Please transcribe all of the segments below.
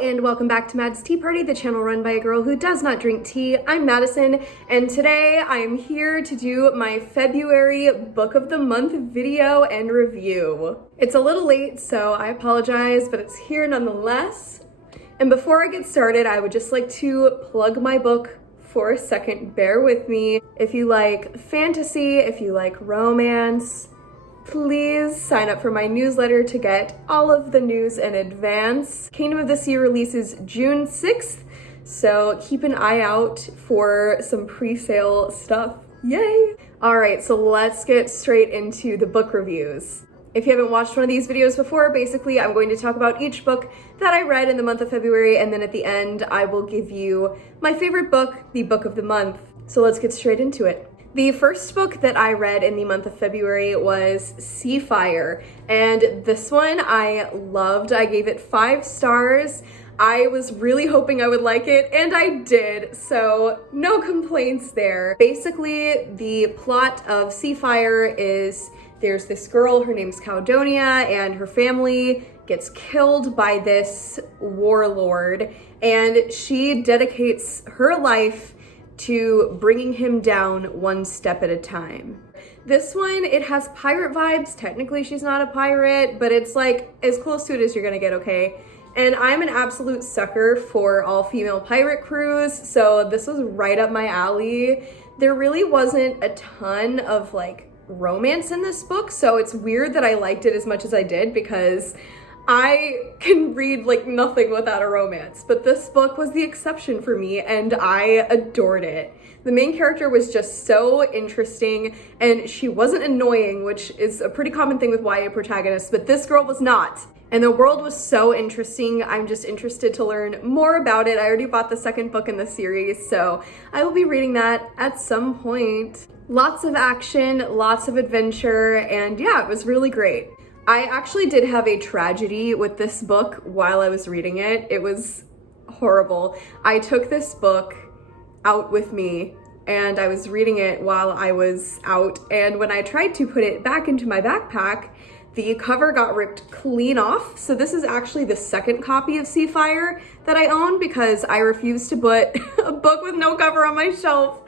and welcome back to Mad's Tea Party, the channel run by a girl who does not drink tea. I'm Madison, and today I am here to do my February Book of the Month video and review. It's a little late, so I apologize, but it's here nonetheless. And before I get started, I would just like to plug my book for a second. Bear with me. If you like fantasy, if you like romance, please sign up for my newsletter to get all of the news in advance. Kingdom of the Sea releases June 6th, so keep an eye out for some pre-sale stuff. Yay! Alright, so let's get straight into the book reviews. If you haven't watched one of these videos before, basically I'm going to talk about each book that I read in the month of February, and then at the end I will give you my favorite book, the book of the month. So let's get straight into it. The first book that I read in the month of February was Seafire, and this one I loved. I gave it 5 stars. I was really hoping I would like it, and I did, so no complaints there. Basically, the plot of Seafire is there's this girl, her name's Caledonia, and her family gets killed by this warlord, and she dedicates her life to bringing him down one step at a time. This one, it has pirate vibes. Technically, she's not a pirate, but it's like as close to it as you're gonna get, okay? And I'm an absolute sucker for all-female pirate crews, so this was right up my alley. There really wasn't a ton of like romance in this book, so it's weird that I liked it as much as I did because I can read like nothing without a romance, but this book was the exception for me and I adored it. The main character was just so interesting and she wasn't annoying, which is a pretty common thing with YA protagonists, but this girl was not. And the world was so interesting. I'm just interested to learn more about it. I already bought the second book in the series, so I will be reading that at some point. Lots of action, lots of adventure, and yeah, it was really great. I actually did have a tragedy with this book while I was reading it. It was horrible. I took this book out with me and I was reading it while I was out, and when I tried to put it back into my backpack, the cover got ripped clean off. So this is actually the second copy of Seafire that I own because I refused to put a book with no cover on my shelf.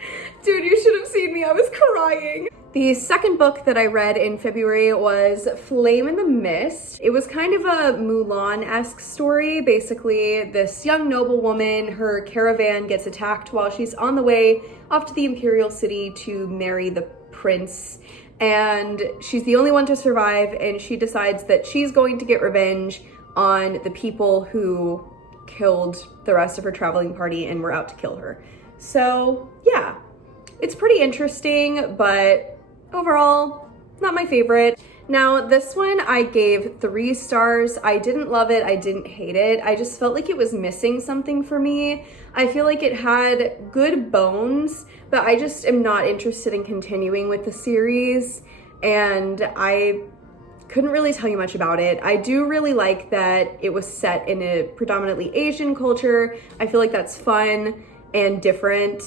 Dude, you should have seen me, I was crying. The second book that I read in February was Flame in the Mist. It was kind of a Mulan-esque story. Basically, this young noblewoman, her caravan gets attacked while she's on the way off to the Imperial City to marry the prince. And she's the only one to survive, and she decides that she's going to get revenge on the people who killed the rest of her traveling party and were out to kill her. So yeah, it's pretty interesting, but overall, not my favorite. Now, this one I gave 3 stars. I didn't love it, I didn't hate it. I just felt like it was missing something for me. I feel like it had good bones, but I just am not interested in continuing with the series, and I couldn't really tell you much about it. I do really like that it was set in a predominantly Asian culture. I feel like that's fun and different.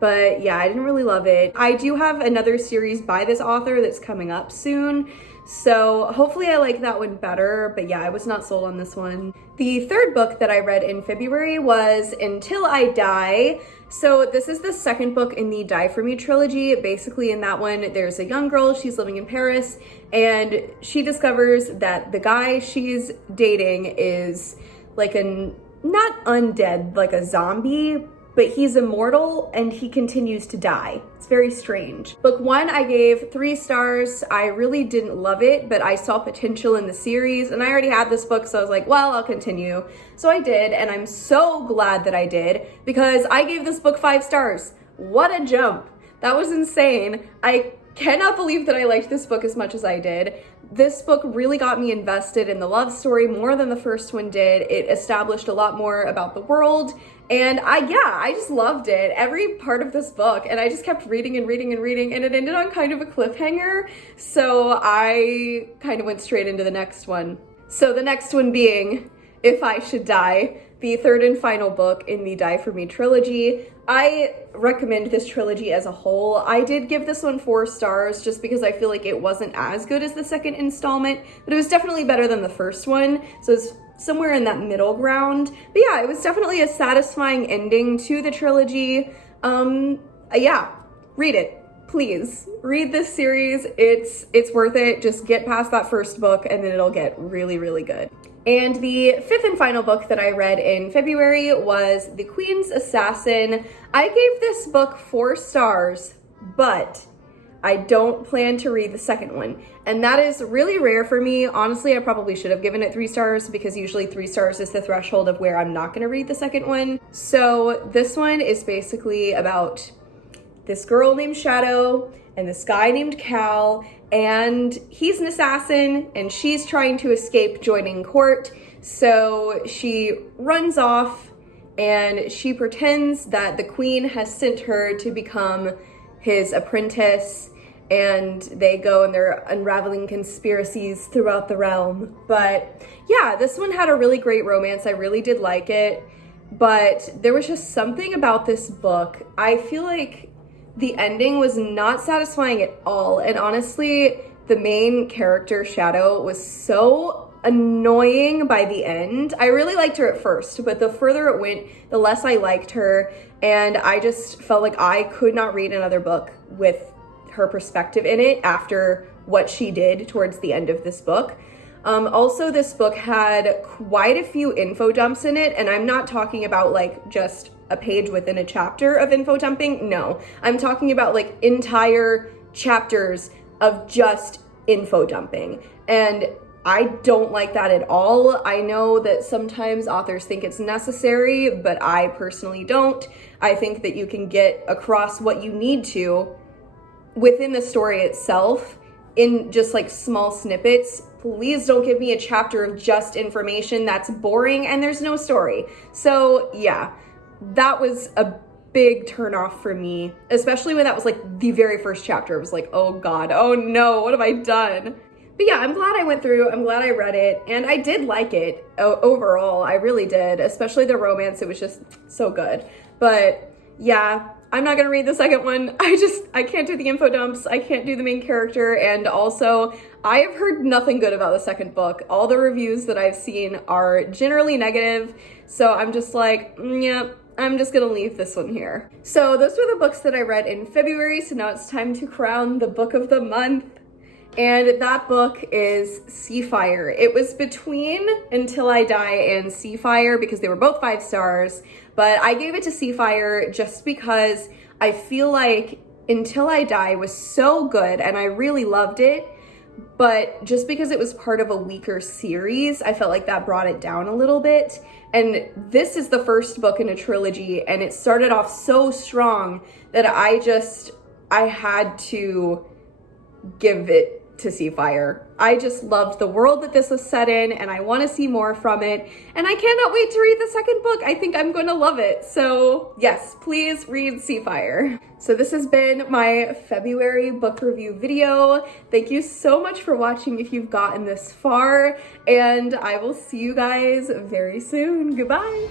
But yeah, I didn't really love it. I do have another series by this author that's coming up soon, so hopefully I like that one better, but yeah, I was not sold on this one. The third book that I read in February was Until I Die. So this is the second book in the Die For Me trilogy. Basically in that one, there's a young girl, she's living in Paris, and she discovers that the guy she's dating is like not undead, like a zombie, but he's immortal and he continues to die. It's very strange. Book 1, I gave 3 stars. I really didn't love it, but I saw potential in the series and I already had this book, so I was like, well, I'll continue. So I did, and I'm so glad that I did because I gave this book 5 stars. What a jump. That was insane. I cannot believe that I liked this book as much as I did. This book really got me invested in the love story more than the first one did. It established a lot more about the world, and I just loved it. Every part of this book, and I just kept reading and reading and reading, and it ended on kind of a cliffhanger, so I kind of went straight into the next one. So the next one being If I Should Die, the third and final book in the Die For Me trilogy. I recommend this trilogy as a whole. I did give this one 4 stars just because I feel like it wasn't as good as the second installment, but it was definitely better than the first one. So it's somewhere in that middle ground. But yeah, it was definitely a satisfying ending to the trilogy. Yeah, read it. Please read this series. It's worth it. Just get past that first book and then it'll get really, really good. And the fifth and final book that I read in February was The Queen's Assassin. I gave this book 4 stars, but I don't plan to read the second one. And that is really rare for me. Honestly, I probably should have given it 3 stars because usually 3 stars is the threshold of where I'm not gonna read the second one. So this one is basically about this girl named Shadow and this guy named Cal, and he's an assassin and she's trying to escape joining court. So she runs off and she pretends that the queen has sent her to become his apprentice, and they go and they're unraveling conspiracies throughout the realm. But yeah, this one had a really great romance. I really did like it, but there was just something about this book. I feel like the ending was not satisfying at all. And honestly, the main character, Shadow, was so annoying by the end. I really liked her at first, but the further it went, the less I liked her. And I just felt like I could not read another book with her perspective in it after what she did towards the end of this book. Also, this book had quite a few info dumps in it, and I'm not talking about like just a page within a chapter of info dumping. No, I'm talking about like entire chapters of just info dumping. And I don't like that at all. I know that sometimes authors think it's necessary, but I personally don't. I think that you can get across what you need to within the story itself in just like small snippets. Please don't give me a chapter of just information that's boring and there's no story. So yeah, that was a big turnoff for me, especially when that was like the very first chapter. It was like, oh God, oh no, what have I done? But yeah, I'm glad I went through, I'm glad I read it, and I did like it overall. I really did, especially the romance. It was just so good. But yeah, I'm not gonna read the second one. I can't do the info dumps. I can't do the main character. And also, I have heard nothing good about the second book. All the reviews that I've seen are generally negative. So I'm just like, yeah, I'm just gonna leave this one here. So those were the books that I read in February. So now it's time to crown the book of the month. And that book is Seafire. It was between Until I Die and Seafire because they were both 5 stars, but I gave it to Seafire just because I feel like Until I Die was so good and I really loved it, but just because it was part of a weaker series, I felt like that brought it down a little bit. And this is the first book in a trilogy and it started off so strong that I had to give it to Seafire. I just loved the world that this was set in and I want to see more from it, and I cannot wait to read the second book. I think I'm going to love it. So yes, please read Seafire. So this has been my February book review video. Thank you so much for watching if you've gotten this far, and I will see you guys very soon. Goodbye.